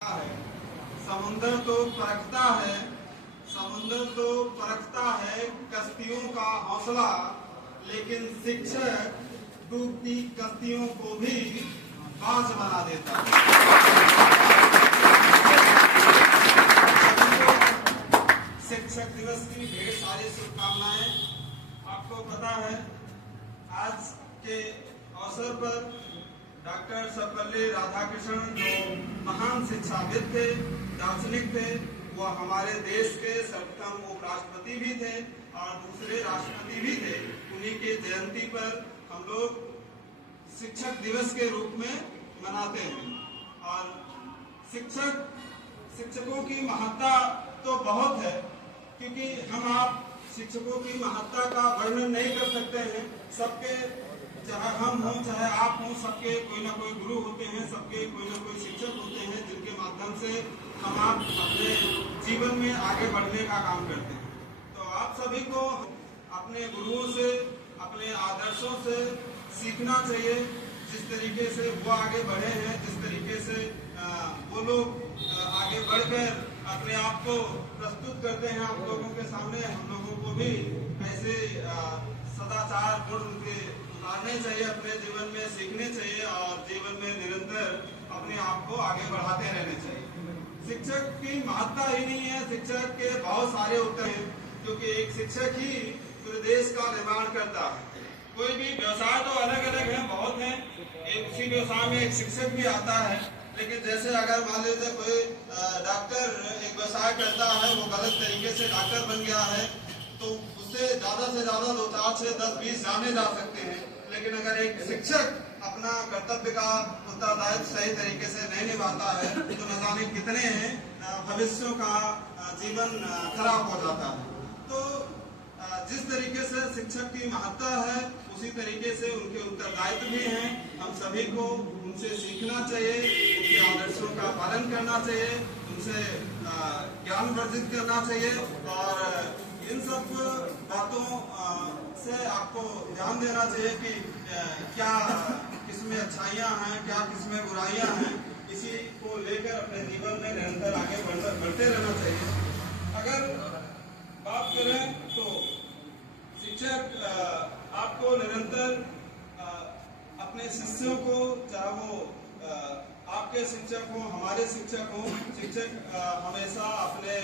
है। समुंदर तो परखता है, समुंदर तो परखता है कश्तियों का हौसला, लेकिन शिक्षक डूबती कश्तियों को भी बाज बना देता है। शिक्षक दिवस की ढेर सारी शुभकामनाएं। आपको पता है आज के अवसर पर डॉक्टर सर्वपल्ली राधाकृष्णन जो महान शिक्षाविद थे, दार्शनिक थे, वह हमारे देश के सर्वप्रथम उपराष्ट्रपति भी थे और दूसरे राष्ट्रपति भी थे। उन्हीं की जयंती पर हम लोग शिक्षक दिवस के रूप में मनाते हैं। और शिक्षकों की महत्ता तो बहुत है, क्योंकि हम आप शिक्षकों की महत्ता का वर्णन नहीं कर सकते हैं। सबके, चाहे हम हों चाहे आप हों, सबके कोई ना कोई गुरु होते हैं, सबके कोई ना कोई शिक्षक होते हैं, जिनके माध्यम से हम आप अपने जीवन में आगे बढ़ने का काम करते हैं। तो आप सभी को अपने गुरुओं से, अपने आदर्शों से सीखना चाहिए। जिस तरीके से वो आगे बढ़े हैं, जिस तरीके से वो लोग आगे बढ़कर अपने आप को प्रस्तुत करते हैं आप लोगों के सामने, हम लोगों को भी ऐसे सदाचार गुण उनके उतारने चाहिए, अपने जीवन में सीखने चाहिए और जीवन में निरंतर अपने आप को आगे बढ़ाते रहने चाहिए। शिक्षक की महत्ता ही नहीं है, शिक्षक के बहुत सारे होते हैं, क्योंकि एक शिक्षक ही पूरे देश का निर्माण करता है। कोई भी व्यवसाय तो अलग अलग है, बहुत है, एक उसी व्यवसाय में एक शिक्षक भी आता है। लेकिन जैसे अगर मान लीजिए कोई डॉक्टर एक व्यवसाय करता है, वो गलत तरीके से डॉक्टर बन गया है, तो उससे ज्यादा से ज्यादा 2, 4, 6, 10, 20 जाने जा सकते हैं। लेकिन अगर एक शिक्षक अपना कर्तव्य का उत्तरदायित्व सही तरीके से नहीं निभाता है, तो न जाने कितने भविष्यों का जीवन खराब हो जाता है। तो जिस तरीके से शिक्षक की महत्ता है, उसी तरीके से उनके उत्तरदायित्व भी हैं। हम सभी को उनसे सीखना चाहिए, उनके आदर्शों का पालन करना चाहिए, उनसे ज्ञान वर्धित करना चाहिए। और इन सब बातों से आपको ध्यान देना चाहिए कि क्या किसमें अच्छाइयाँ हैं, क्या किसमें बुराइयाँ हैं। इसी को लेकर अपने जीवन में निरंतर आगे बढ़ते रहना चाहिए। अगर बात करें तो शिक्षक आपको निरंतर अपने शिष्यों को, चाहे वो आपके शिक्षक हो, हमारे शिक्षक हो, शिक्षक हमेशा अपने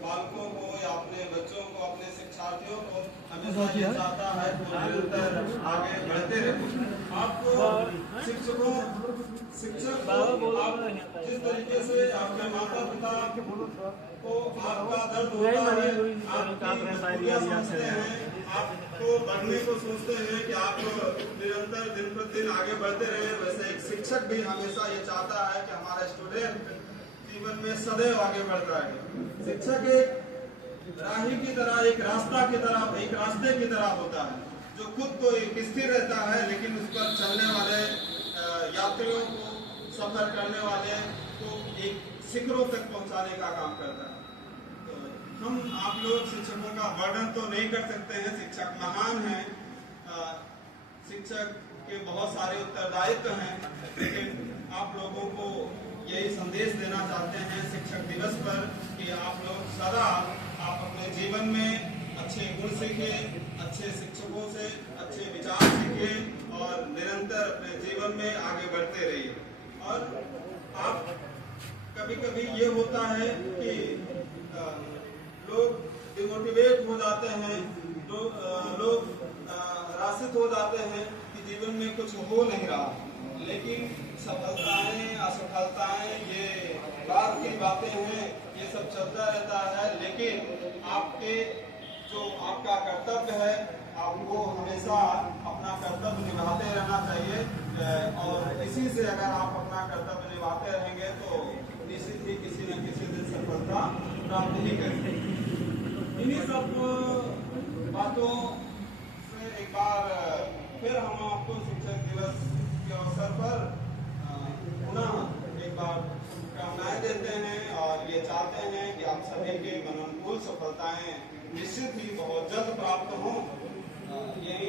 बालकों को या अपने बच्चों को, अपने शिक्षार्थियों को हमेशा ये चाहता है कि निरंतर आगे बढ़ते रहे। आपको शिक्षक जिस तरीके से आपके माता पिता को आपका दर्द होता है, आपकी समझते हैं, आपको बढ़ने को सोचते हैं कि आप निरंतर दिन प्रतिदिन आगे बढ़ते रहे, वैसे एक शिक्षक भी हमेशा ये चाहता है कि हमारा स्टूडेंट जीवन में सदैव आगे बढ़ता है। शिक्षक एक राही की तरह, एक रास्ता की तरह, एक रास्ते की तरह होता है, जो खुद तो एक स्थिर रहता है, लेकिन उस पर चलने वाले यात्रियों को, सफर करने वाले को एक शिखरों तक पहुंचाने का काम करता है। तो हम आप लोग शिक्षकों का वर्णन तो नहीं कर सकते हैं, शिक्षक महान हैं, शिक्षक के बहुत सारे उत्तरदायित्व हैं, लेकिन आप लोगों को यही संदेश देना चाहते हैं शिक्षक दिवस पर कि आप लोग सदा आप अपने जीवन में अच्छे गुण सीखें, अच्छे शिक्षकों से अच्छे विचार सीखें और निरंतर अपने जीवन में आगे बढ़ते रहिए। और आप कभी कभी ये होता है कि लोग डिमोटिवेट हो जाते हैं, लोग निराशित हो जाते हैं कि जीवन में कुछ हो नहीं रहा। लेकिन सफलताएं असफलताएं ये बात की बातें हैं, ये सब चलता रहता है। लेकिन आपका कर्तव्य है, आपको हमेशा अपना कर्तव्य निभाते रहना चाहिए। और इसी से अगर आप अपना कर्तव्य निभाते रहेंगे तो निश्चित ही किसी न किसी दिन सफलता प्राप्त ही करेंगे। इन्हीं सब बातों से एक बार फिर हम आपको शिक्षक दिवस के अवसर पर पुनः एक बार शुभकामनाएं देते हैं और ये चाहते हैं कि आप सभी के मनोनुकूल सफलताएं निश्चित ही बहुत जल्द प्राप्त हों। यही